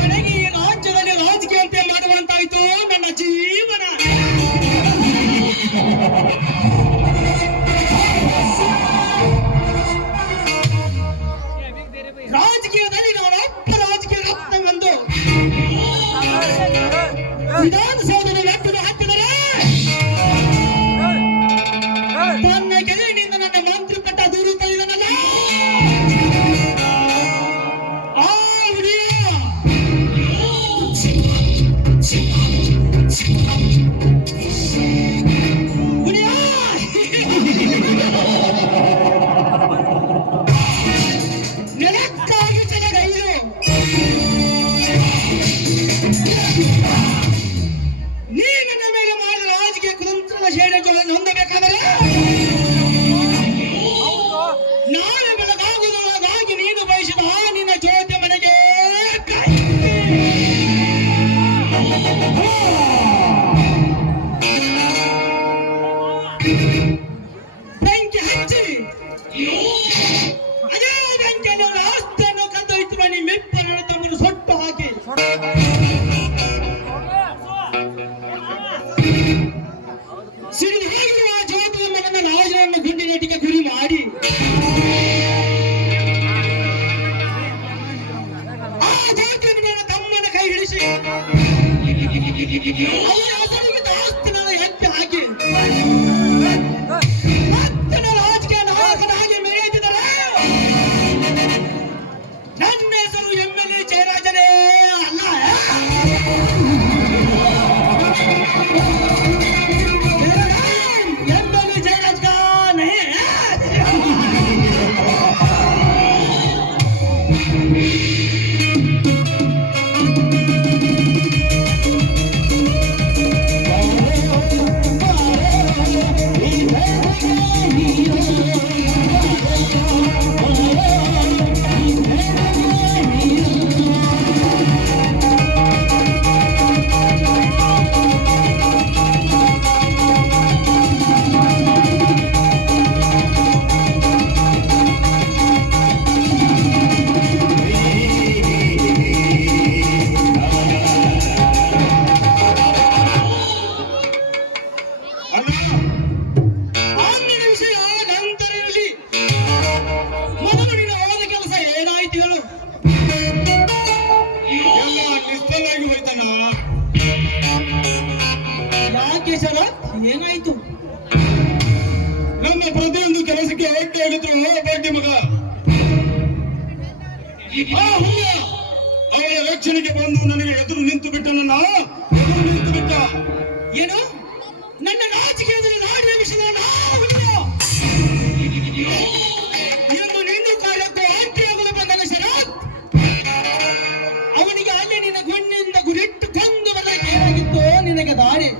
ನನಗೆ ಈ ರಾಜ್ಯದಲ್ಲಿ ರಾಜಕೀಯತೆ ಮಾಡುವಂತಾಯ್ತು ನನ್ನ ಜೀವನ. ರಾಜಕೀಯದಲ್ಲಿ ನಾನೊಬ್ಬ ರಾಜಕೀಯ ರತ್ನವೆಂದು ವಿಧಾನಸೌಧದ ಲೆಕ್ಕದ ಹಾಕಿದರೆ ತನ್ನ ಗೆಳೆಯನಿಂದ ನನ್ನ ಮಂತ್ರಿ ಪಟ್ಟ ದೂರು ತಂದಿದನಲ್ಲ ಆ ಹುಲಿಯ ಹುಲಿಯ ನೆಲಕ್ಕಾಗಿ ಜನಗೈದು ನೀ ನನ್ನ ಮೇಲೆ ಮಾಡಿದ ರಾಜಕೀಯ ಕುತಂತ್ರದ ಶೇಡಗಳನ್ನು ಹೊಂದಬೇಕಾದರೆ ನಾಳೆ ಬೆಳಗಾಗುವುದರೊಳಗಾಗಿ ನೀನು ಬಯಸಿದ ನಿನ್ನ ಜ್ಯೋತಿ ಮನೆಗೆ ಬೆಂಕಿ ಹಚ್ಚಿ ಅದೇ ಬೆಂಕಿಯಲ್ಲಿ ಅವರ ಆಸ್ತಿಯನ್ನು ಕದ್ದೊಯ್ತು ಬನ್ನಿ ಮೆಪ್ಪನ ತಮ್ಮನ್ನು ಸೊಟ್ಟು ಹಾಕಿ ಸಿಡಿದು ಹೋಗಿರುವ ಆ ಜ್ಯೋತಿಯ ಮಗನ ರಾಜನನ್ನು ಗುಂಡಿನೇಟಿಗೆ ಗುರಿ ಮಾಡಿ ಆ ಜ್ಯೋತಿಯನ್ನು ನನ್ನ ತಮ್ಮನ ಕೈ ಹಿಡಿಸಿ ಅವರ ಹೆಸರಿಗೆ ಆಸ್ತಿನ ಎತ್ತಿ ಹಾಕಿ ಮತ್ತೆ ರಾಜಕೀಯ ನಾಯಕನಾಗಿ ಮೆರೆಯುತ್ತಿದ್ದಾರೆ. ನನ್ನ ಹೆಸರು MLA ಜಯರಾಜನೇ ಅಲ್ಲ. MLA ಜಯರಾಜ್ का नहीं है. ಆಮೇಲೆ ವಿಷಯ ನಂತರ ಇರಲಿ. ಮೊದಲು ನಿನ್ನ ಹೋದ ಕೆಲಸ ಏನಾಯ್ತು ಹೇಳು. ಎಲ್ಲ ನಿಸ್ತಲಾಗಿ ಹೋಯ್ತಾನ. ಯಾಕೆ ಸರ ಏನಾಯ್ತು? ನಮ್ಮ ಪ್ರತಿಯೊಂದು ಕೆಲಸಕ್ಕೆ ಹೊಟ್ಟೆ ಆಗಿದ್ರು ಬಡ್ಡಿ ಮಗ ಆ ಹುಲಿಯ ಅವಳ ರಕ್ಷಣೆಗೆ ಬಂದು ನನಗೆ ಎದುರು ನಿಂತು ಬಿಟ್ಟನನ್ನ ಎದುರು ನಿಂತು ಬಿಟ್ಟ. ಏನು ನನ್ನ ರಾಜಕೀಯದಲ್ಲಿ ನಾಡಿನ ವಿಷಯದ ಎಂದು ನಿನ್ನ ಕಾರ್ಯಕ್ಕೂ ಆಂಟಿಯಾಗಲು ಬಂದನ ಶರತ್. ಅವನಿಗೆ ಅಲ್ಲಿ ನಿನ್ನ ಗುಂಡಿನಿಂದ ಗುರಿಟ್ಟು ಕೊಂದು ಬರಲಿಕ್ಕೆ ಏನಾಗಿತ್ತು ನಿನಗೆ ದಾರಿ?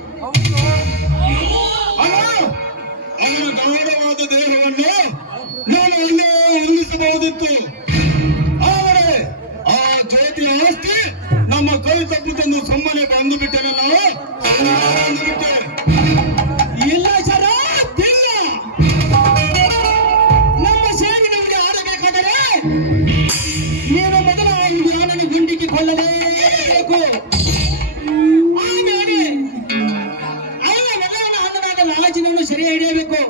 ಅಲ್ಲ, ಅವನ ಗೌರವಾದ ದೇಹವನ್ನು ನಾನು ಅಲ್ಲೇ ಉಳಿಸಬಹುದಿತ್ತು. ಆದರೆ ಆ ಕೈ ತಪ್ಪಿದ್ದನ್ನು ಸುಮ್ಮನೆ ಬಂದು ಬಿಟ್ಟರೆ ನಾವು ಬಂದು ಬಿಟ್ಟೆ. ಇಲ್ಲ ಸರ ಇಲ್ಲ. ನಮ್ಮ ಸೇವಿನವರಿಗೆ ಆಡಬೇಕಾದರೆ ನೀನು ಮೊದಲು ಆ ಯಾನನ್ನು ಗುಂಡಿಗೆ ಕೊಳ್ಳಲೇಬೇಕು. ಆಮೇಲೆ ಅವನ ಅಣ್ಣನಾದ ಲಾಜಿನನ್ನು ಸರಿ ಹಿಡಿಯಬೇಕು.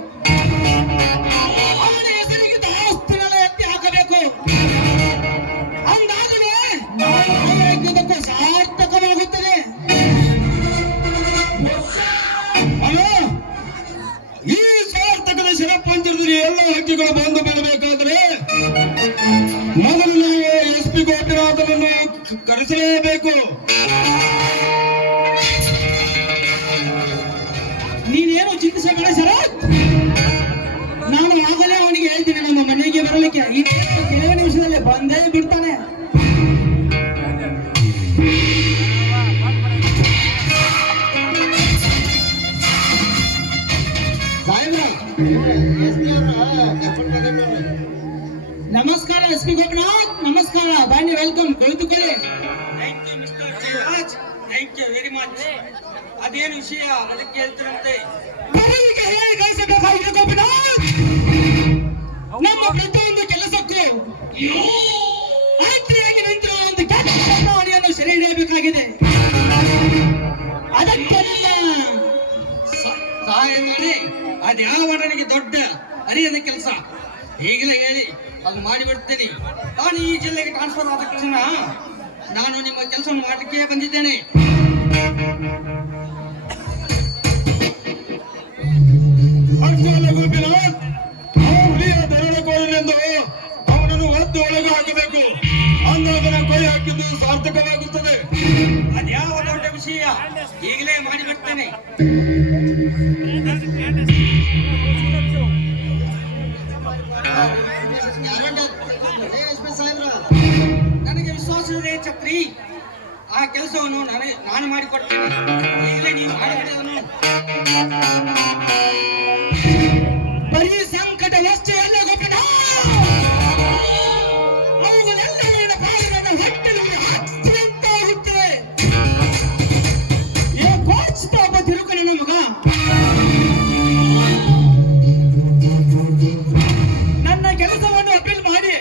ಅವನ ಹೆಸರಿಗೆ ದಾಸ್ತಿನ ಎತ್ತಿ ಹಾಕಬೇಕು. ಅಂದಾಗಲೇ ನಾವು ಹಾಕಿದ್ದಕ್ಕೂ ಸಾರ್ಥಕವಾಗುತ್ತದೆ. ಅಲ್ಲ, ಈ ಸಾರ್ಥಕದ ಶಿರಪಂಜರದಲ್ಲಿ ಎಲ್ಲ ಹಕ್ಕಿಗಳು ಬಂದು ಬೀಳಬೇಕಾದ್ರೆ ಮೊದಲು ನೀವು SP ಗೋಪಿನಾಥನನ್ನು ಕರೆಸಲೇಬೇಕು. ನೀನೇನು ಚಿಂತಿಸಬೇಡ ಶರತ್. ನಾನು ಆಗಲೇ ಅವನಿಗೆ ಹೇಳ್ತೀನಿ ನಮ್ಮ ಮನೆಗೆ ಬರಲಿಕ್ಕೆ. ಈ ಕೆಲವೇ ನಿಮಿಷದಲ್ಲಿ ಬಂದೇ ಬಿಡ್ತಾನೆ. ನಮಸ್ಕಾರ SP ಗೋಪಿನಾಥ್, ನಮಸ್ಕಾರ. ಬನ್ನಿ, ವೆಲ್ಕಮ್, ಕುಳಿತುಕೊಳ್ಳಿ. Thank you very much. ಅದೇನು ವಿಷಯ ಅದಕ್ಕೆ ಹೇಳ್ತೀರಂತೆ? ಬರಲಿಕ್ಕೆ ಹೇಳಿ ಕಳಿಸಬೇಕಾಗಿದೆ ಗೋಪಿನಾಥ್. ನಮ್ಮ ಪ್ರತಿಯೊಂದು ಕೆಲಸಕ್ಕೂ ಆಯ್ಕೆಯಾಗಿ ನಿಂತಿರುವ ಒಂದು ಕೆಟ್ಟ ಅಣಿಯನ್ನು ಸೆರೆ ಹಿಡಿಯಬೇಕಾಗಿದೆ. ಅದಕ್ಕೆ ಸಹಾಯ ಮಾಡಿ ಅದ್ಯಾವ ನನಗೆ ದೊಡ್ಡ ಅರಿಯದ ಕೆಲಸ ಈಗಲೇ ಹೇಳಿ ಅದು ಮಾಡಿಬಿಡ್ತೇನೆ. ನಾನು ಈ ಜಿಲ್ಲೆಗೆ ಟ್ರಾನ್ಸ್ಫರ್ ಆದ ತಕ್ಷಣ ನಾನು ನಿಮ್ಮ ಕೆಲಸ ಮಾಡಲಿಕ್ಕೆ ಬಂದಿದ್ದೇನೆ. ಅಷ್ಟಲ್ಲ ಗೋಪಿನಾಥ್, ಹುಲಿಯ ದರೋಡೆಕೋರನೆಂದು ಅವನನ್ನು ಒದ್ದು ಒಳಗೆ ಹಾಕಬೇಕು. ಅಂದಾಗನ ಕೈ ಹಾಕಿದ್ದು ಸಾರ್ಥಕವಾಗುತ್ತದೆ. ಅದ್ಯಾವ ದೊಡ್ಡ ವಿಷಯ ಈಗಲೇ ಮಾಡಿಬಿಡ್ತೇನೆ. ನನಗೆ ವಿಶ್ವಾಸವಿದೆ ಛತ್ರಿ. ಆ ಕೆಲಸವನ್ನು ನಾನು ಮಾಡಿಕೊಡ್ತೇನೆ. ಈಗಲೇ ನೀವು ಮಾಡಿಬಿಡೋನು. ಬರೀ ಸಂಕಟವಷ್ಟೇ ಅಲ್ಲ ಗೋಪಿನಾಥ್, ಅವುಗಳೆಲ್ಲ ನನ್ನ ಪಾಲನ ಹೊಟ್ಟೆಯಲ್ಲಿ ಹತ್ತಿರಂತಾಗುತ್ತವೆ. ಏ ಕೋಚ್ತ ಒಬ್ಬ ತಿರುಕು ನನ್ನ ಮಗ. ನನ್ನ ಕೆಲಸವನ್ನು ಅಪೀಲ್ ಮಾಡಿ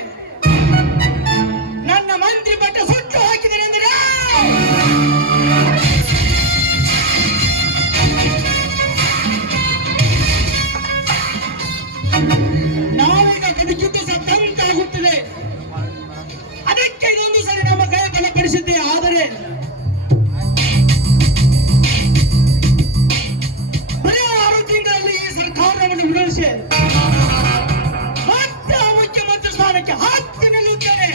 ನನ್ನ ಮಂತ್ರಿ ಪಟ್ಟ ಸುಟ್ಟು ಹಾಕಿದನೆಂದರೆ ನಾವೀಗ ಬದುಕಿದ್ದು ಸತ್ತಂತಾಗುತ್ತದೆ. ಅದಕ್ಕೆ ಇದೊಂದು ಸರಿ ನಮ್ಮ ಕೈ ಬಲಪಡಿಸಿದ್ದೆ. ಆದರೆ ಬರೀ 6 ತಿಂಗಳಲ್ಲಿ ಈ ಸರ್ಕಾರವನ್ನು ಉರುಳಿಸಿ ಮತ್ತೆ ಆ ಮುಖ್ಯಮಂತ್ರಿ ಸ್ಥಾನಕ್ಕೆ ಹತ್ತಿ ನಿಲ್ಲುತ್ತೇನೆ.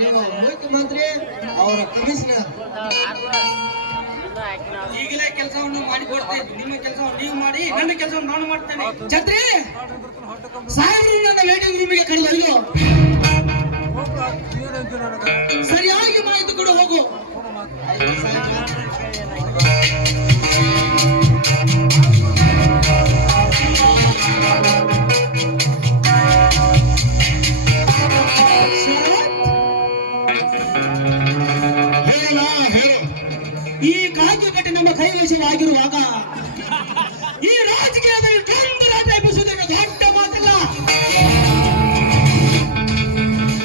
ನೀವು ಮುಖ್ಯಮಂತ್ರಿ, ಅವರ ಕಮಿಷನರ್. ಈಗಲೇ ಕೆಲಸವನ್ನು ಮಾಡಿಕೊಡ್ತೇನೆ. ನಿಮ್ಮ ಕೆಲಸವನ್ನು ನೀವು ಮಾಡಿ, ನನ್ನ ಕೆಲಸವನ್ನು ನಾನು ಮಾಡ್ತೇನೆ. ಛತ್ರಿ, ಸಾಹೇಬರು ನನ್ನ ವೇಟಿಂಗ್ ರೂಮಿಗೆ ಕರೆದೊಯ್ದು ಸರಿಯಾಗಿ ಮಾಹಿತಿ ಕೊಡು, ಹೋಗು. ಹೇಳ ಹೇಳು. ಈ ಕಾಗೆ ಕಟ್ಟಿ ನಮ್ಮ ಕೈವಶವಾಗಿರುವಾಗ ಈ ರಾಜಕೀಯದಲ್ಲಿ ಕಂದರಾಟ ಎಬ್ಬಿಸುವುದನ್ನು ದೊಡ್ಡ ಮಾತಲ್ಲ.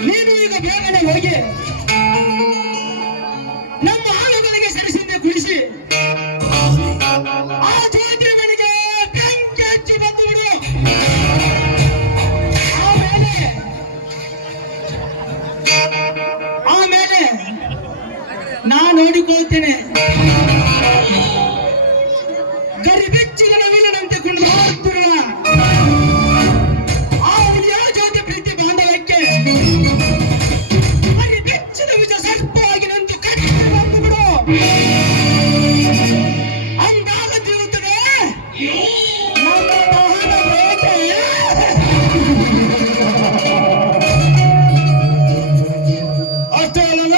ನೀನು ಈಗ ಬೇಗನೆ ಹೋಗಿ ನಮ್ಮ ಆಳುಗಳಿಗೆ ಸರಿಸಿಂದೆ ಕುಳಿಸಿ ಆ ಜ್ಯೋತಿ ಮನೆಗೆ ಬೆಂಕಿ ಹಚ್ಚಿ ಬಂದು ಬಿಡು. ಆಮೇಲೆ ನಾನು ನೋಡಿಕೊಳ್ತೇನೆ. ಗರಿಬೆಚ್ಚಿದ ನವಿಲನಂತೆ ಕುಣಿದು ಹೋಗ್ತಿರುವ ಆ ಹುಲಿಯ ಜ್ಯೋತಿ ಪ್ರೀತಿ ಬಾಂಧವ್ಯಕ್ಕೆ ಗರಿಬೆಚ್ಚಿದ ವಿಷ ಸರ್ಪವಾಗಿ ನಂತು ಕಟ್ಟಿ ಬಂದು ಬಿಡು. ಅಂದಾಗ ತಿರುಗುತ್ತದೆ ನಮ್ಮ ಮಹಾನ ಬೇಟೆ. ಅಷ್ಟೇ ಅಲ್ಲ,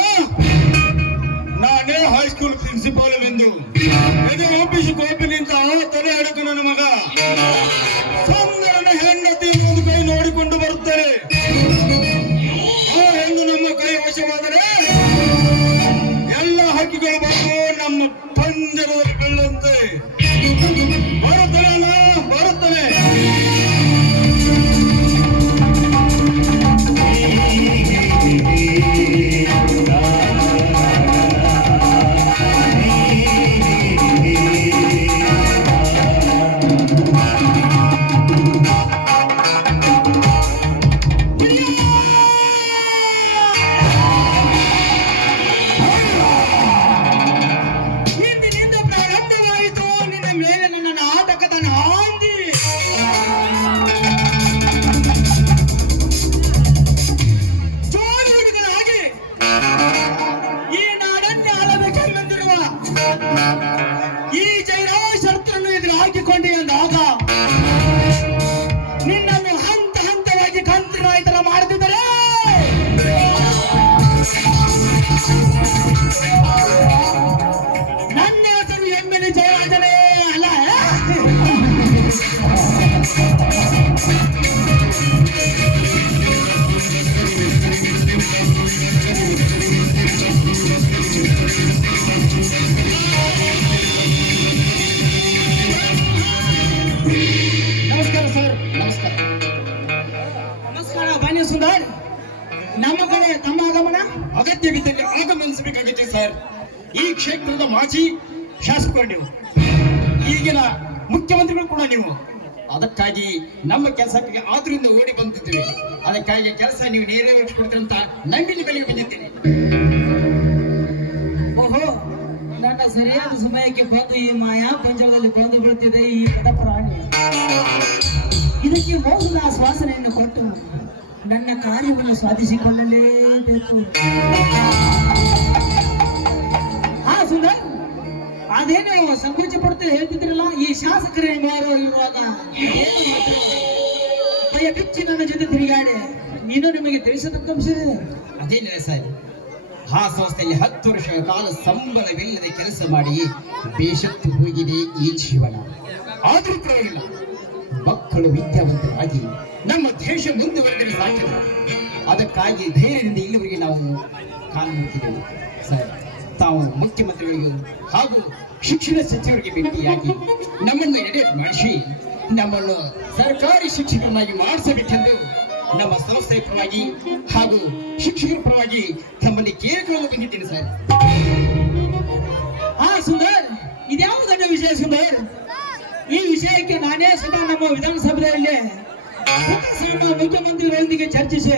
ನಾನೇ ಹೈಸ್ಕೂಲ್ ಪ್ರಿನ್ಸಿಪಾಲ್ ಎಂದು ಇದು ಆಫೀಸ್ ಕೋಪಿ ನಿಂತ ತಲೆ ಅಡಕು ನನ್ನ ಮಗ. ಬಂದಿದೆ ಎಂದಾಗ ನಿನ್ನನ್ನು ಹಂತ ಹಂತವಾಗಿ ಕಂತ್ರಿ ನಾಯಕರ ಮಾಡುತ್ತಿದ್ದರೆ ನನ್ನ ಹೆಸರು ಎಮ್ಮೆಲೆ ಜಯರಾಜನೇ ಅಲ್ಲ. ನಮಸ್ಕಾರ ಸರ್. ನಮಸ್ಕಾರ. ನಮಸ್ಕಾರ. ಬನ್ನಿ ಸುಂದರ್, ನಮ್ಮ ಕಡೆ ತಮ್ಮ ಆಗಮನ ಅಗತ್ಯವಿದ್ದಲ್ಲಿ ಆಗಮನಿಸಬೇಕಾಗಿದೆ ಸರ್. ಈ ಕ್ಷೇತ್ರದ ಮಾಜಿ ಶಾಸಕರು ನೀವು, ಈಗಿನ ಮುಖ್ಯಮಂತ್ರಿಗಳು ಕೂಡ ನೀವು. ಅದಕ್ಕಾಗಿ ನಮ್ಮ ಕೆಲಸಕ್ಕೆ ಆದ್ರಿಂದ ಓಡಿ ಬಂದಿದ್ದೀವಿ. ಅದಕ್ಕಾಗಿ ಕೆಲಸ ನೀವು ನೆರವೇರಿಸಿಕೊಡ್ತೀರಿ ಅಂತ ನಂಬಿಕೆ ಬೆಲೆಗೆ ಬಂದಿದ್ದೀನಿ. ಓಹೋ, ನನ್ನ ಸರಿಯಾದ ಸಮಯಕ್ಕೆ ಬಂದು ಈ ಮಾಯಾ ಪಂಜರದಲ್ಲಿ ಬಂದು ಬೀಳುತ್ತಿದೆ ಈ ಪದಪರಾಣಿ. ಇದಕ್ಕೆ ಮೋಸದ ಆಶ್ವಾಸನೆಯನ್ನು ಕೊಟ್ಟು ನನ್ನ ಕಾರ್ಯವನ್ನು ಸಾಧಿಸಿಕೊಳ್ಳಲೇಬೇಕು. ಹಾ ಸುಂದರ್, ಅದೇನು ಸಂಕೋಚ ಪಡ್ತಾ ಹೇಳ್ತಿದ್ರಲ್ಲ, ಈ ಶಾಸಕರೇ ಇರುವಾಗ ಏನು ಮಾತು? ಭಯ ಬಿಚ್ಚಿ ನನ್ನ ಜೊತೆ ತಿರುಗಾಡಿ ನೀನು ನಿಮಗೆ ತಿಳಿಸತಕ್ಕ ಅಂಶ ಇದೆ. ಅದೇನಿಲ್ಲ ಸರ್, ಆ ಸಂಸ್ಥೆಯಲ್ಲಿ 10 ವರ್ಷ ಕಾಲ ಸಂಬಳವಿಲ್ಲದೆ ಕೆಲಸ ಮಾಡಿ ಬೇಷತ್ತು ಹೋಗಿದೆ ಈ ಜೀವನ. ಆದರೂ ಪರವಾಗಿಲ್ಲ, ಮಕ್ಕಳು ವಿದ್ಯಾವಂತರಾಗಿ ನಮ್ಮ ದೇಶ ಮುಂದುವರೆದರೆ ಸಾಕಿದೆ. ಅದಕ್ಕಾಗಿ ಧೈರ್ಯದಿಂದ ಇಲ್ಲಿವರೆಗೆ ನಾವು ಕಾಲು ಮುಟ್ಟಿದ್ದೆವು ಸರ್. ತಾವು ಮುಖ್ಯಮಂತ್ರಿಗಳಿಗೂ ಹಾಗೂ ಶಿಕ್ಷಣ ಸಚಿವರಿಗೆ ಭೇಟಿಯಾಗಿ ನಮ್ಮನ್ನು ಎಡೆಟ್ ಮಾಡಿಸಿ ನಮ್ಮನ್ನು ಸರ್ಕಾರಿ ಶಿಕ್ಷಕರನ್ನಾಗಿ ಮಾಡಿಸಬೇಕೆಂದು ನಮ್ಮ ಸಂಸ್ಥೆಯ ಪರವಾಗಿ ಹಾಗೂ ಶಿಕ್ಷಕರ ಪರವಾಗಿ ತಮ್ಮಲ್ಲಿ ಕೇಳಿಕೊಳ್ಳಲು ಬಂದಿದ್ದೀನಿ ಸರ್. ಹಾ ಸುಂದರ್, ಇದ್ಯಾವ ದೊಡ್ಡ ವಿಷಯ ಸುಂದರ್? ಈ ವಿಷಯಕ್ಕೆ ನಾನೇ ಸದಾ ನಮ್ಮ ವಿಧಾನಸಭೆಯಲ್ಲಿ ಮುಖ್ಯಮಂತ್ರಿಗಳೊಂದಿಗೆ ಚರ್ಚಿಸಿ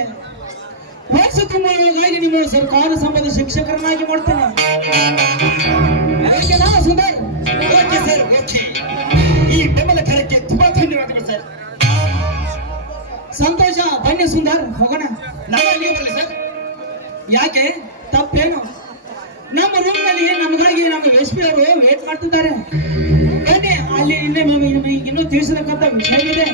ವರ್ಷ ತುಂಬುವುದಕ್ಕಾಗಿ ನಿಮ್ಮ ಸರ್ಕಾರ ಸಂಬಂಧ ಶಿಕ್ಷಕರನ್ನಾಗಿ ಮಾಡ್ತೇನೆ. ಓಕೆನಾ ಸುಂದರ್? Okay sir, okay. ಈ ಬೆಂಬಲ ಕಾರ್ಯಕ್ಕೆ ತುಂಬಾ ಧನ್ಯವಾದಗಳು ಸರ್. ಸಂತೋಷ. ಬನ್ನಿ ಸುಂದರ್, ಹೋಗೋಣ. ನಾಳೆ ನೀವು ಬರಲಿ ಸರ್. ಯಾಕೆ ತಪ್ಪೇನು? ನಮ್ಮ ರೂಮ್ ನಲ್ಲಿ ನಮಗಾಗಿ ನಮ್ಮ ಎಸ್.ಪಿ. ಅವರು ವೇಟ್ ಮಾಡ್ತಿದ್ದಾರೆ. ಬನ್ನಿ, ಅಲ್ಲಿ ಇನ್ನೂ ತಿಳಿಸತಕ್ಕಂಥ ವಿಷಯ ಇದೆ.